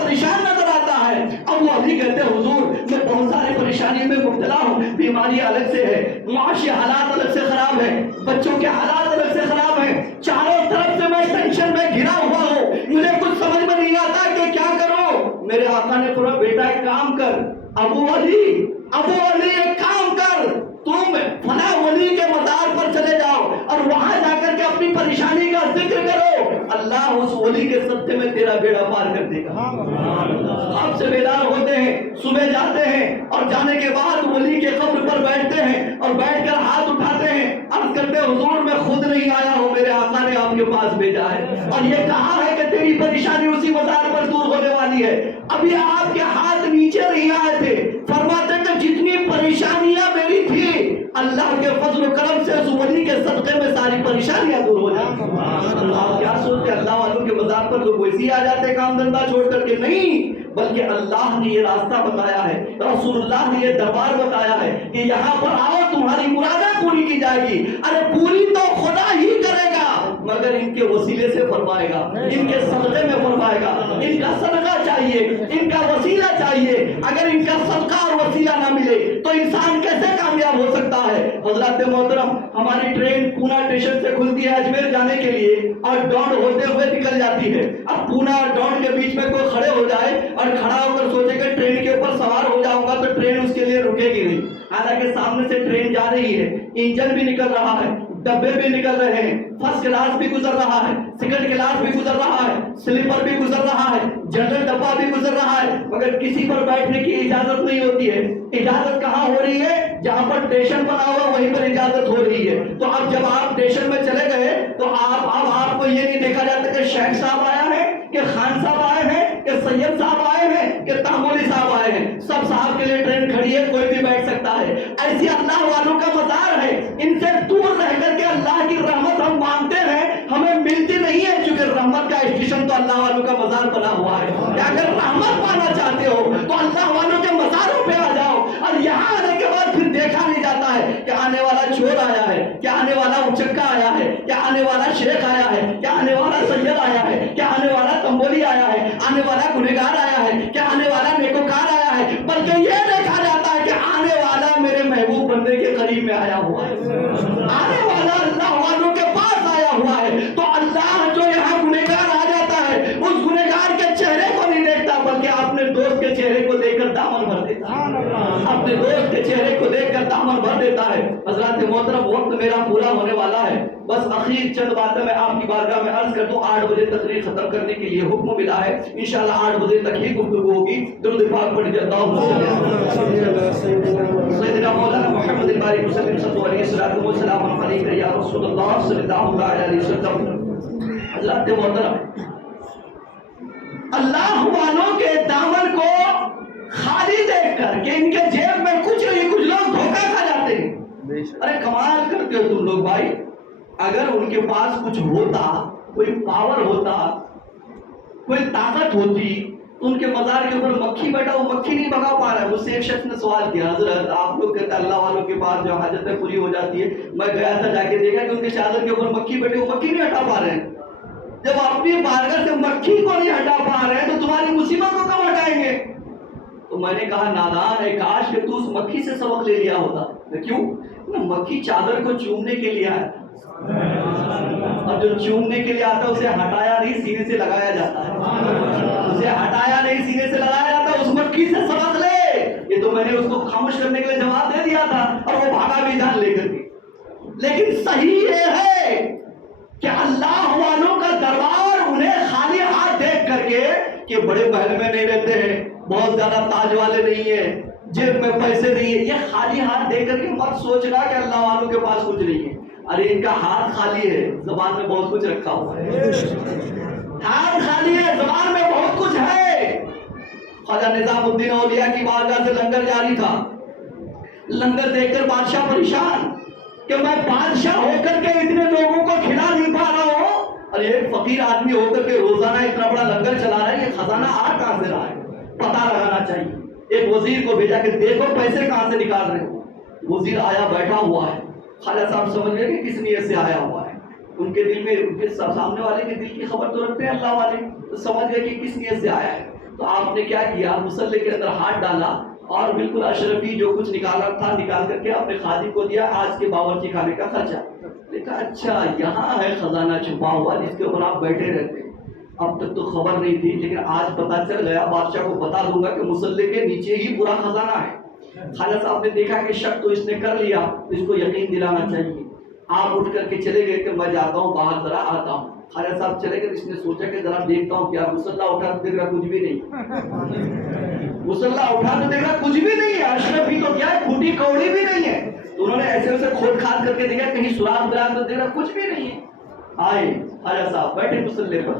پریشان نظر آتا ہے. اب وہ ابھی کہتے ہیں حضور میں بہت ساری پریشانی میں مبتلا ہوں, بیماری الگ سے ہے, معاشی حالات الگ سے خراب ہے, بچوں کے حالات الگ سے خراب ہیں, چاروں طرف سے میں ٹینشن میں گھرا ہوا ہوں, مجھے کچھ سمجھ میں نہیں آتا کہ کیا کروں. میرے آقا نے فرمایا بیٹا ایک کام کر, ابو علی ایک کام کر, تم فلاں ولی کے مزار پر چلے جاؤ اور وہاں جا کر کے اپنی پریشانی کا ذکر کرو, اللہ اس ولی کے صدقے میں تیرا بیڑا پار کر دے گا. آپ سے بیدار ہوتے ہیں, صبح جاتے ہیں اور جانے کے بعد ولی کے قبر پر بیٹھتے ہیں اور بیٹھ کر ہاتھ اٹھاتے ہیں, عرض کرتے حضور میں خود نہیں آیا ہوں, میرے آقا نے آپ کے پاس بھیجا ہے اور یہ کہا ہے کہ تیری پریشانی اسی مزار پر دور ہونے والی ہے. ابھی آپ کے ہاتھ نیچے نہیں آئے تھے, فرماتے کہ جتنی پریشانیاں میری تھی اللہ کے فضل و کرم سے اس ولی کے صدقے میں ساری پریشانیاں دور ہو جاتی. آپ کیا سوچتے اللہ والوں کے مزار پر لوگ ویسے ہی آ جاتے کام دھندا چھوڑ کر کے؟ نہیں, بلکہ اللہ نے یہ راستہ بتایا ہے, رسول اللہ نے یہ دربار بتایا ہے کہ یہاں پر آؤ تمہاری مرادیں پوری کی جائے گی. ارے پوری تو خدا ہی کرے گا, مگر ان کے وسیلے سے فرمائے گا, ان کے صدقے میں فرمائے گا. ان کا صدقہ چاہیے, ان کا وسیلہ چاہیے. اگر ان کا صدقہ اور وسیلہ نہ ملے تو انسان کیسے کامیاب ہو سکتا ہے؟ حضرات محترم, ہماری ٹرین پونا اسٹیشن سے کھلتی ہے اجمیر جانے کے لیے اور ڈونڈ ہوتے ہوئے نکل جاتی ہے. اب پونا اور ڈونڈ کے بیچ میں کوئی کھڑے ہو جائے اور کھڑا ہو کر سوچے کہ ٹرین کے اوپر سوار ہو جاؤں گا تو ٹرین اس کے لیے رکے گی نہیں. حالانکہ سامنے سے ٹرین جا رہی ہے, انجن بھی نکل رہا ہے, ڈبے بھی نکل رہے ہیں, فرسٹ کلاس بھی گزر رہا ہے, سیکنڈ کلاس بھی گزر رہا ہے, سلیپر بھی گزر رہا ہے, جنرل ڈبہ بھی گزر رہا ہے, مگر کسی پر بیٹھنے کی اجازت نہیں ہوتی ہے. اجازت کہاں ہو رہی ہے؟ جہاں پر اسٹیشن بنا ہوا وہیں پر اجازت ہو رہی ہے. تو اب جب آپ اسٹیشن میں چلے گئے تو آپ کو یہ نہیں دیکھا جاتا کہ شیخ صاحب آیا ہے, کہ خان صاحب آئے ہیں, کہ سید صاحب آئے ہیں, کہ تامولی صاحب آئے ہیں. سب صاحب کے لیے ٹرین کھڑی ہے, کوئی بھی بیٹھ سکتا ہے. ایسی اللہ والوں کا مزار ہے, ان سے دور رہ کر کے اللہ کی رحمت ہم مانگتے ہیں, ہمیں ملتی نہیں ہے, چونکہ رحمت کا اسٹیشن تو اللہ والوں کا مزار بنا ہوا ہے. کہ اگر رحمت پانا چاہتے ہو تو اللہ والوں کے مزاروں پہ آ جاؤ, اور یہاں آنے کے بعد پھر دیکھا نہیں جاتا ہے کہ آنے والا چور آیا ہے, کہ آنے والا اچکا آیا ہے, کہ آنے والا شیخ آیا ہے, کہ آنے والا سید آیا ہے, کہ آنے والا تنبولی آیا ہے, آنے والا گنہگار آیا ہے, کہ آنے والا نیکوکار آیا ہے, بلکہ یہ دیکھا جاتا ہے کہ آنے والا میرے محبوب بندے کے قریب میں آیا ہوا ہے, آنے والا اللہ والوں کے پاس آیا ہوا ہے. تو اللہ جو یہاں گنہگار آ جاتا ہے اس گنہگار کے چہرے کو نہیں دیکھتا, بلکہ اپنے دوست کے چہرے کو دیکھ کر دامن بھر دیتا ہے, اپنے دوست کے چہرے کو دیکھ کر دامن بھر دیتا ہے. حضرات محترم, وقت میرا پورا ہونے والا ہے, بس اخیر چند باتیں میں آپ کی بارگاہ میں عرض کر دوں. 8 بجے تقریر ختم کرنے کے لیے حکم ملا ہے, انشاءاللہ 8 بجے تک ہی گفتگو ہوگی. درود پاک پڑھ جاتا ہوں. سیدنا مولانا محمد الباری وسلم صلی اللہ علیہ وسلم علیہ یا رسول اللہ صلی اللہ علیہ وسلم. حضرات محترم, اللہ والوں کے دامن کو خالی دیکھ کر کہ ان کے جیب میں کچھ نہیں, کچھ لوگ دھوکہ کھا جاتے ہیں. ارے کمال کرتے ہو تم لوگ بھائی, اگر ان کے پاس کچھ ہوتا, کوئی پاور ہوتا, کوئی طاقت ہوتی, تو ان کے مزار کے اوپر مکھی بیٹھا, وہ مکھی نہیں بھگا پا رہا ہے. مجھ سے ایک شخص نے سوال کیا, حضرت آپ لوگ کہتے ہیں اللہ والوں کے پاس جو حاجتیں پوری ہو جاتی ہے, میں گیا تھا جا کے دیکھا کہ ان کے چادر کے اوپر مکھی بیٹھے, وہ مکھی نہیں ہٹا پا رہے ہیں. جب اپنی بارگاہ سے مکھی کو نہیں ہٹا پا رہے ہیں تو تمہاری مصیبت کو کب ہٹائیں گے؟ تو میں نے کہا نادان ہے, کاش کہ تو اس مکھی سے سبق لے لیا ہوتا. کیوں؟ مکھی چادر کو چومنے کے لیے آیا, اور جو چومنے کے لیے آتا اسے ہٹایا نہیں, سینے سے لگایا جاتا ہے. اسے ہٹایا نہیں, سینے سے لگایا جاتا. اس مکھی سے سبق لے. یہ تو میں نے اس کو خاموش کرنے کے لیے جواب دے دیا تھا اور وہ بھاگا بھی جان لے کر کے. لیکن صحیح یہ ہے کہ اللہ والوں کا دربار انہیں خالی ہاتھ دیکھ کر کے, کہ بڑے محل میں نہیں رہتے ہیں, بہت زیادہ تاج والے نہیں ہیں, جیب میں پیسے نہیں ہیں, یہ خالی ہاتھ دیکھ کر کے مت سوچنا کہ اللہ والوں کے پاس کچھ نہیں ہے. ارے ان کا ہاتھ خالی ہے, زبان میں بہت کچھ رکھا ہوا ہے. ہاتھ خالی ہے, زبان میں بہت کچھ ہے. خواجہ نظام الدین اولیاء کی بارگاہ سے لنگر جاری تھا. لنگر دیکھ کر بادشاہ پریشان کہ میں بادشاہ ہو کر کے اتنے لوگوں کو کھلا نہیں پا رہا ہوں, اور ایک فقیر آدمی ہو کر کے روزانہ اتنا بڑا لنگر چلا رہا ہے, یہ خزانہ آ کہاں سے رہا ہے, پتہ لگانا چاہیے. ایک وزیر کو بھیجا کہ دیکھو پیسے کہاں سے نکال رہے ہو. وزیر آیا, بیٹھا ہوا ہے. خواجہ صاحب سمجھ گئے کہ کس نیت سے آیا ہوا ہے. ان کے دل میں, ان کے سامنے والے کے دل کی خبر تو رکھتے ہیں اللہ والے, تو سمجھ گئے کہ کس نیت سے آیا ہے. تو آپ نے کیا کیا؟ مصلے کے اندر ہاتھ ڈالا اور بالکل اشرفی جو کچھ نکالا تھا نکال کر کے اپنے خادم کو دیا، آج کے باورچی خانے کا خرچہ۔ دیکھا اچھا یہاں ہے خزانہ چھپا ہوا جس کے اوپر آپ بیٹھے رہتے ہیں۔ اب تک تو خبر نہیں تھی، لیکن آج پتا چل گیا، بادشاہ کو بتا دوں گا کہ مصلے کے نیچے ہی پورا خزانہ ہے۔ خواجہ صاحب نے دیکھا کہ شک تو اس نے کر لیا، اس کو یقین دلانا چاہیے۔ آپ اٹھ کر کے چلے گئے کہ میں جاتا ہوں باہر، ذرا آتا ہوں۔ خواجہ صاحب چلے گئے، اس نے سوچا کہ ذرا دیکھتا ہوں کیا مسلح اٹھا تو دیکھ رہا کچھ بھی نہیں، مسلح اٹھا تو دیکھ رہا کچھ بھی نہیں ہے، اشرف ہی تو کیا ہے، پھوٹی کوڑی بھی نہیں ہے۔ تو انہوں نے ایسے ویسے کھود کھاد کر کے دیکھا کہیں سراغ برآمد تو دیکھ رہا کچھ بھی نہیں ہے۔ آئے خواجہ صاحب بیٹھے مسلح پر،